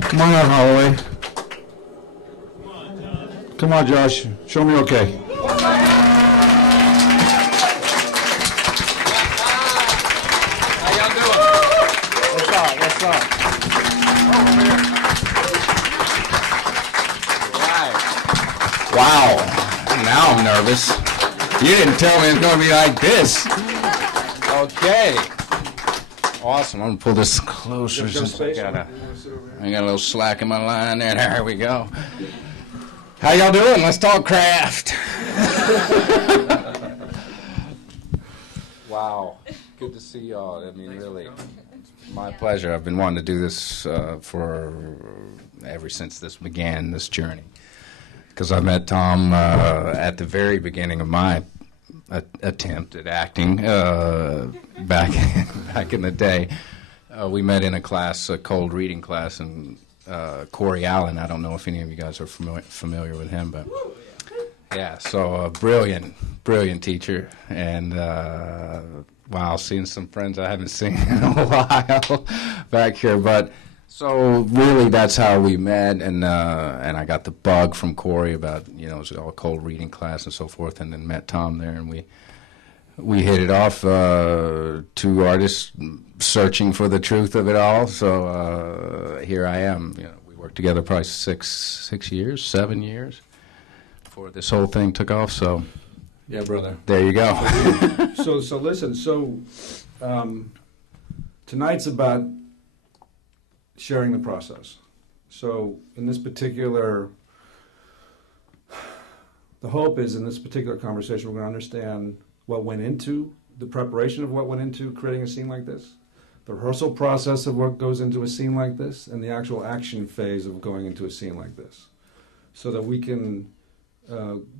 Come on out, Holloway. Come on, Josh. Show me okay. How y'all doing? What's up? What's up? Right. Wow. Now I'm nervous. You didn't tell me it's going to be like this. Okay. Awesome. I'm going to pull this closer since I got a little slack in my line there. There we go. How y'all doing? Let's talk craft. Wow. Good to see y'all. I mean, really, my pleasure. I've been wanting to do this ever since this began, this journey. Because I met Tom at the very beginning of my attempt at acting back in the day. We met in a class, a cold reading class, and Corey Allen. I don't know if any of you guys are familiar with him, but yeah, so a brilliant teacher, and wow, seeing some friends I haven't seen in a while back here, but so really that's how we met, and I got the bug from Corey about, it was all cold reading class and so forth, and then met Tom there, and we hit it off, two artists searching for the truth of it all. So here I am. We worked together probably 7 years before this whole thing took off. So Yeah, brother. there you go. So listen. So tonight's about sharing the process. So in this particular, the hope is in this particular conversation we're going to understand what went into the preparation of what went into creating a scene like this, the rehearsal process of what goes into a scene like this, and the actual action phase of going into a scene like this, so that we can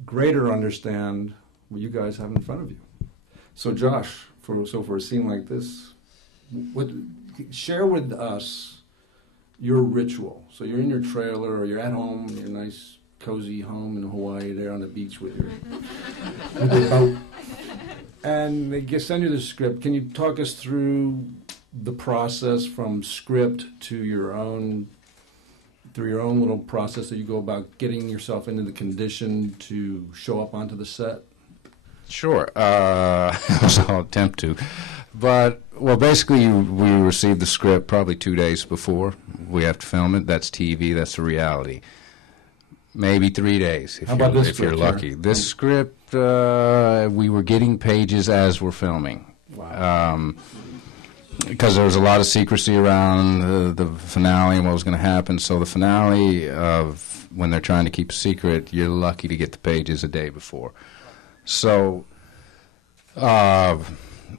greater understand what you guys have in front of you. So Josh, for a scene like this, share with us your ritual. So you're in your trailer, or you're at home, your nice cozy home in Hawaii, there on the beach with your boat. And they send you the script. Can you talk us through the process from script to through your own little process that you go about getting yourself into the condition to show up onto the set? Sure. I'll attempt to. But, well, basically we receive the script probably 2 days before we have to film it. That's TV. That's the reality. Maybe 3 days if you're lucky. Here? This script, we were getting pages as we're filming. Wow. Because there was a lot of secrecy around the finale and what was going to happen. So the finale of when they're trying to keep a secret, you're lucky to get the pages a day before. So So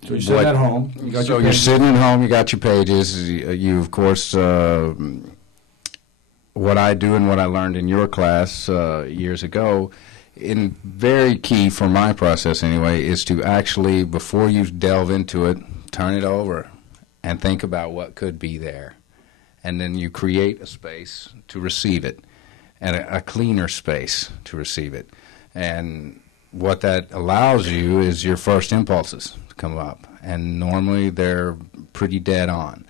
you're sitting at home. You're sitting at home. You got your pages. You of course. What I do and what I learned in your class years ago, very key for my process anyway, is to actually, before you delve into it, turn it over and think about what could be there. And then you create a space to receive it, and a cleaner space to receive it. And what that allows you is your first impulses to come up. And normally they're pretty dead on.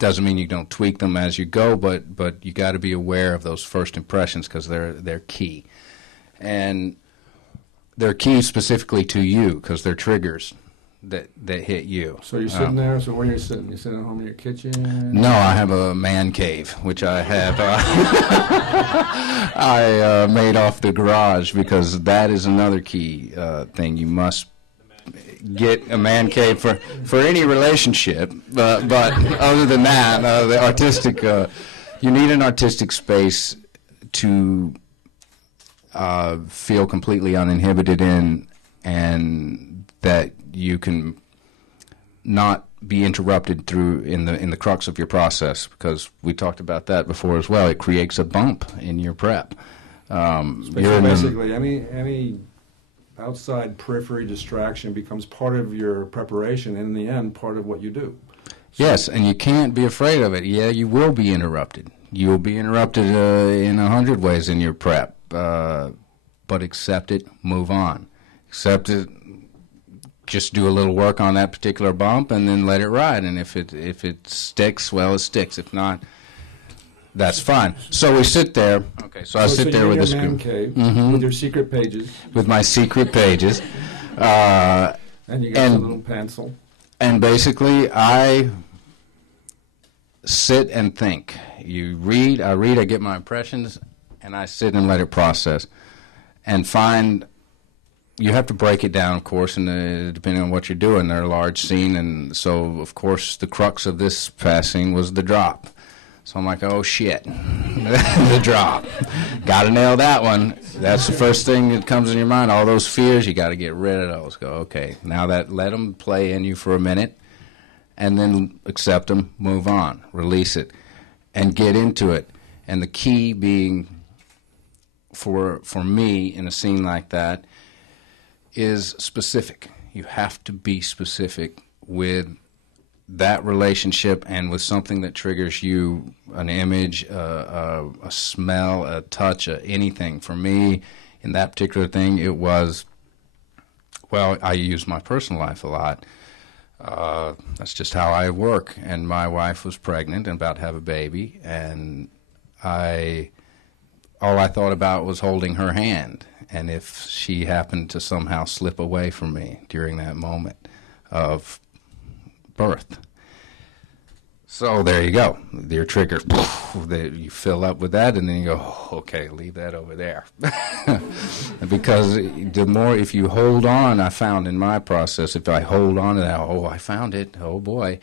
Doesn't mean you don't tweak them as you go, but you got to be aware of those first impressions because they're key, and they're key specifically to you because they're triggers that hit you. So you're sitting there. So where are you sitting? You're sitting at home in your kitchen? No, I have a man cave, which I have I made off the garage because that is another key thing. You must get a man cave for any relationship, but other than that, the artistic, you need an artistic space to feel completely uninhibited in, and that you can not be interrupted through in the crux of your process, because we talked about that before as well. It creates a bump in your prep. Basically, any outside periphery distraction becomes part of your preparation, and in the end, part of what you do. So yes, and you can't be afraid of it. Yeah, you will be interrupted. You will be interrupted in 100 ways in your prep, but accept it, move on. Accept it, just do a little work on that particular bump and then let it ride. And if it sticks, well, it sticks. If not, that's fine. So we sit there. Okay, so I sit there with your this man cave with your secret pages. With my secret pages. And you got a little pencil. And basically, I sit and think. I read, I get my impressions, and I sit and let it process. And find, you have to break it down, of course, and depending on what you're doing. They're a large scene, and so, of course, the crux of this passing was the drop. So I'm like, oh, shit, the drop. Got to nail that one. That's the first thing that comes in your mind. All those fears, you got to get rid of those. Go, okay, now let them play in you for a minute, and then accept them, move on, release it, and get into it. And the key being, for me in a scene like that, is specific. You have to be specific with that relationship and with something that triggers you, an image, a smell, a touch, anything. For me, in that particular thing, it was, well, I use my personal life a lot. That's just how I work. And my wife was pregnant and about to have a baby, and all I thought about was holding her hand, and if she happened to somehow slip away from me during that moment of birth. So there you go. Your trigger, you fill up with that, and then you go, oh, okay, leave that over there. Because the more, if you hold on, I found in my process, if I hold on to that, oh, I found it, oh boy,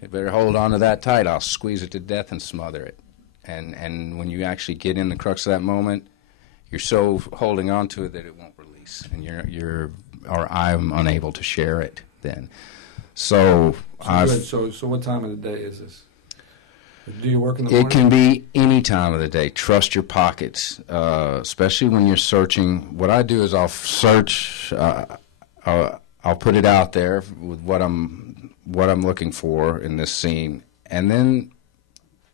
you better hold on to that tight. I'll squeeze it to death and smother it. And when you actually get in the crux of that moment, you're so holding on to it that it won't release, and I'm unable to share it then. So what time of the day is this? Do you work in the morning? It can be any time of the day. Trust your pockets, especially when you're searching. What I do is I'll search. I'll put it out there with what I'm looking for in this scene, and then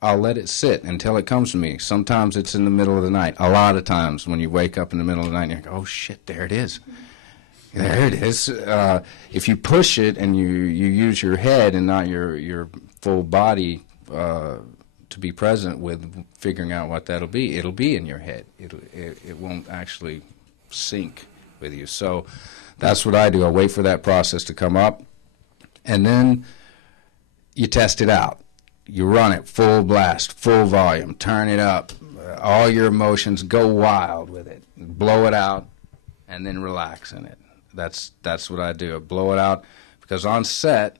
I'll let it sit until it comes to me. Sometimes it's in the middle of the night. A lot of times when you wake up in the middle of the night, you're like, oh shit, there it is. There it is. If you push it and you use your head and not your full body to be present with figuring out what that'll be, it'll be in your head. It won't actually sync with you. So that's what I do. I wait for that process to come up, and then you test it out. You run it full blast, full volume, turn it up, all your emotions, go wild with it, blow it out, and then relax in it. That's what I do. I blow it out, because on set,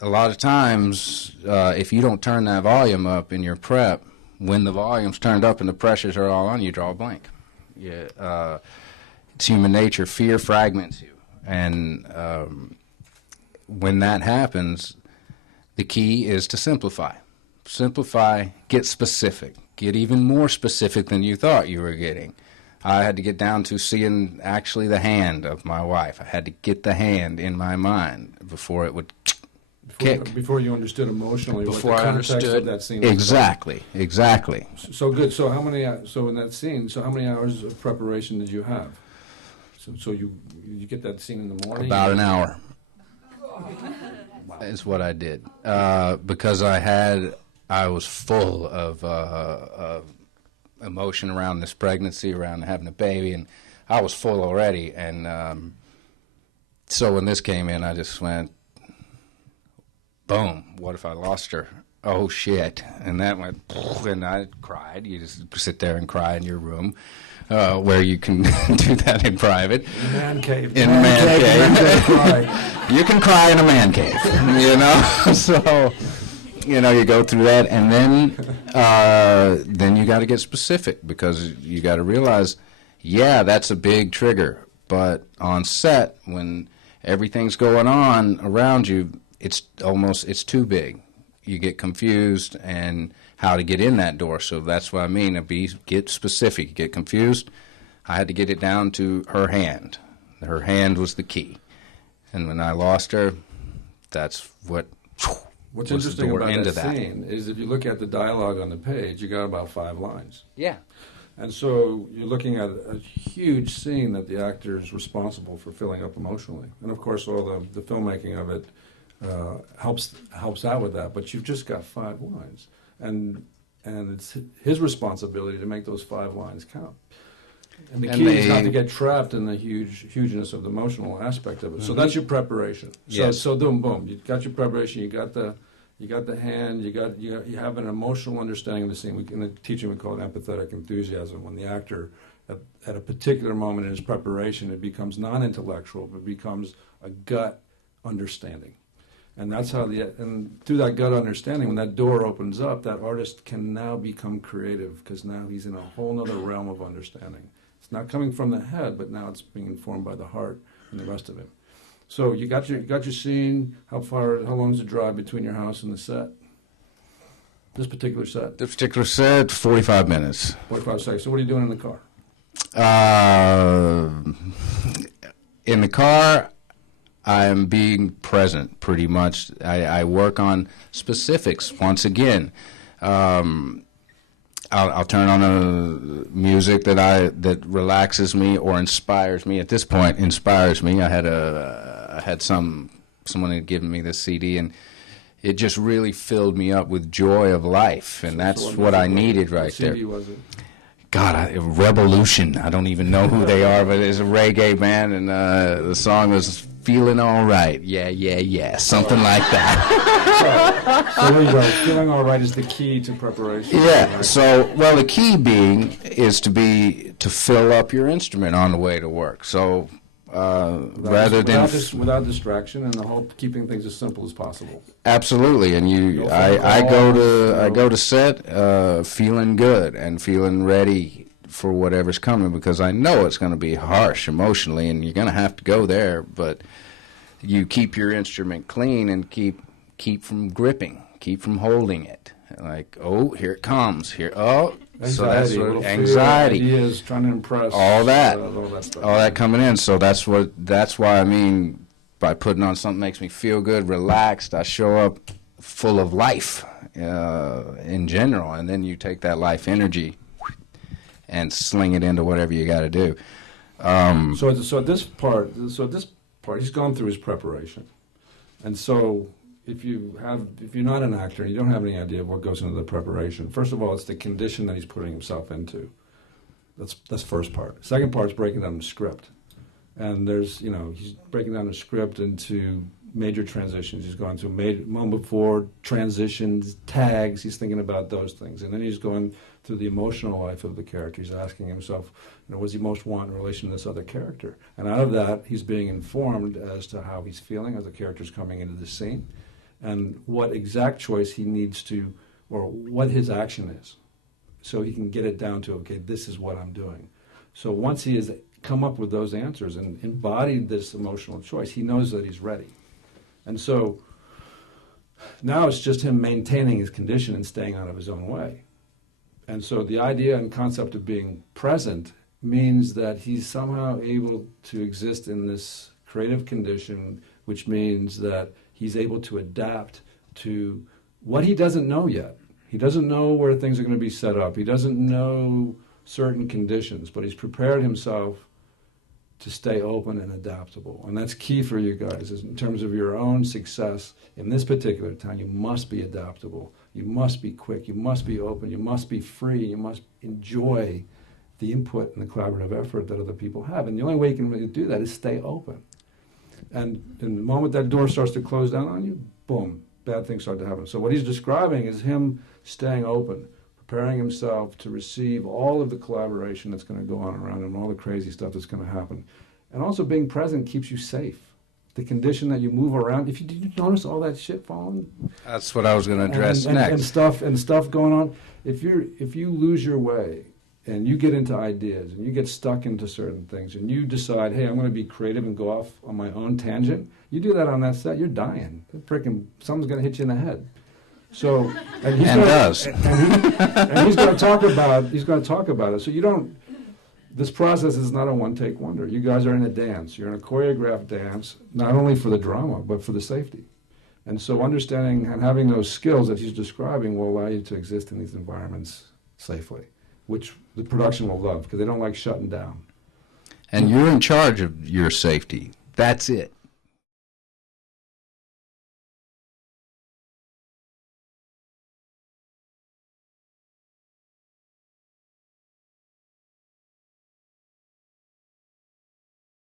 a lot of times, if you don't turn that volume up in your prep, when the volume's turned up and the pressures are all on, you draw a blank. It's human nature. Fear fragments you. And when that happens, the key is to simplify. Simplify, get specific. Get even more specific than you thought you were getting. I had to get down to seeing actually the hand of my wife. I had to get the hand in my mind before it would kick. Before you understood emotionally before what the I context understood of that scene was. Exactly. So good. So in that scene, how many hours of preparation did you have? So you get that scene in the morning? About an hour. Is what I did. Because I was full of emotion around this pregnancy, around having a baby, and I was full already. And so when this came in, I just went, boom, what if I lost her? Oh, shit. And that went, and I cried. You just sit there and cry in your room, where you can do that in private. In a man cave. In a man cave. You can cry in a man cave, you know? So, you go through that, and then you got to get specific, because you got to realize, yeah, that's a big trigger. But on set, when everything's going on around you, it's too big. You get confused and how to get in that door. So that's what I mean. Get specific. Get confused. I had to get it down to her hand. Her hand was the key. And when I lost her, that's what. What's interesting about that scene is if you look at the dialogue on the page, you got about 5 lines. Yeah. And so you're looking at a huge scene that the actor is responsible for filling up emotionally. And of course, all the filmmaking of it helps out with that. But you've just got 5 lines, and it's his responsibility to make those 5 lines count. And the key is not to get trapped in the hugeness of the emotional aspect of it. So that's your preparation. So boom, you got your preparation. You got the hand. You have an emotional understanding of the scene. In the teaching, we call it empathetic enthusiasm. When the actor, at a particular moment in his preparation, it becomes non-intellectual, but becomes a gut understanding. And that's how and through that gut understanding, when that door opens up, that artist can now become creative, because now he's in a whole other realm of understanding. It's not coming from the head, but now it's being informed by the heart and the rest of it. So you got your scene. How long is the drive between your house and the set? This particular set? This particular set, 45 minutes. 45 seconds. So what are you doing in the car? In the car, I am being present pretty much. I work on specifics once again. I'll turn on a music that relaxes me or inspires me. At this point, inspires me. I had someone had given me this CD, and it just really filled me up with joy of life, and that's what I needed right there. What CD was it? God, Revolution. I don't even know who they are, but it's a reggae band, and the song was Feeling All Right. Yeah, something like that. So there you go. Feeling all right is the key to preparation. Yeah. Right? So, well, the key being is to fill up your instrument on the way to work. So, without distraction, and the whole keeping things as simple as possible. Absolutely, and I go to set feeling good and feeling ready for whatever's coming, because I know it's going to be harsh emotionally, and you're going to have to go there. But you keep your instrument clean and keep from gripping, keep from holding it. Like, oh, here it comes. Anxiety, so that's what anxiety, ideas, trying to impress, all that stuff. All that coming in. So that's why I mean, by putting on something that makes me feel good, relaxed, I show up full of life in general, and then you take that life energy and sling it into whatever you got to do. So at this part, he's gone through his preparation, and so. If you're not an actor and you don't have any idea of what goes into the preparation, first of all, it's the condition that he's putting himself into. That's first part. Second part is breaking down the script, and he's breaking down the script into major transitions. He's going through moment before transitions, tags. He's thinking about those things, and then he's going through the emotional life of the character. He's asking himself, what does he most want in relation to this other character? And out of that, he's being informed as to how he's feeling as the character's coming into the scene, and what exact choice he needs to, or what his action is, so he can get it down to, okay, this is what I'm doing. So once he has come up with those answers and embodied this emotional choice, he knows that he's ready. And so now it's just him maintaining his condition and staying out of his own way. And so the idea and concept of being present means that he's somehow able to exist in this creative condition, which means that he's able to adapt to what he doesn't know yet. He doesn't know where things are going to be set up. He doesn't know certain conditions, but he's prepared himself to stay open and adaptable. And that's key for you guys, is in terms of your own success in this particular time. You must be adaptable. You must be quick. You must be open. You must be free. You must enjoy the input and the collaborative effort that other people have. And the only way you can really do that is stay open. And in the moment that door starts to close down on you, boom, bad things start to happen. So what he's describing is him staying open, preparing himself to receive all of the collaboration that's going to go on around him, all the crazy stuff that's going to happen. And also being present keeps you safe. The condition that you move around, did you notice all that shit falling? That's what I was going to address next. And stuff going on. If you lose your way, and you get into ideas, and you get stuck into certain things, and you decide, hey, I'm going to be creative and go off on my own tangent, you do that on that set, you're dying. Someone's going to hit you in the head. So, and he's going to talk about it. So this process is not a one-take wonder. You guys are in a dance. You're in a choreographed dance, not only for the drama, but for the safety. And so understanding and having those skills that he's describing will allow you to exist in these environments safely, which the production will love because they don't like shutting down. And you're in charge of your safety. That's it.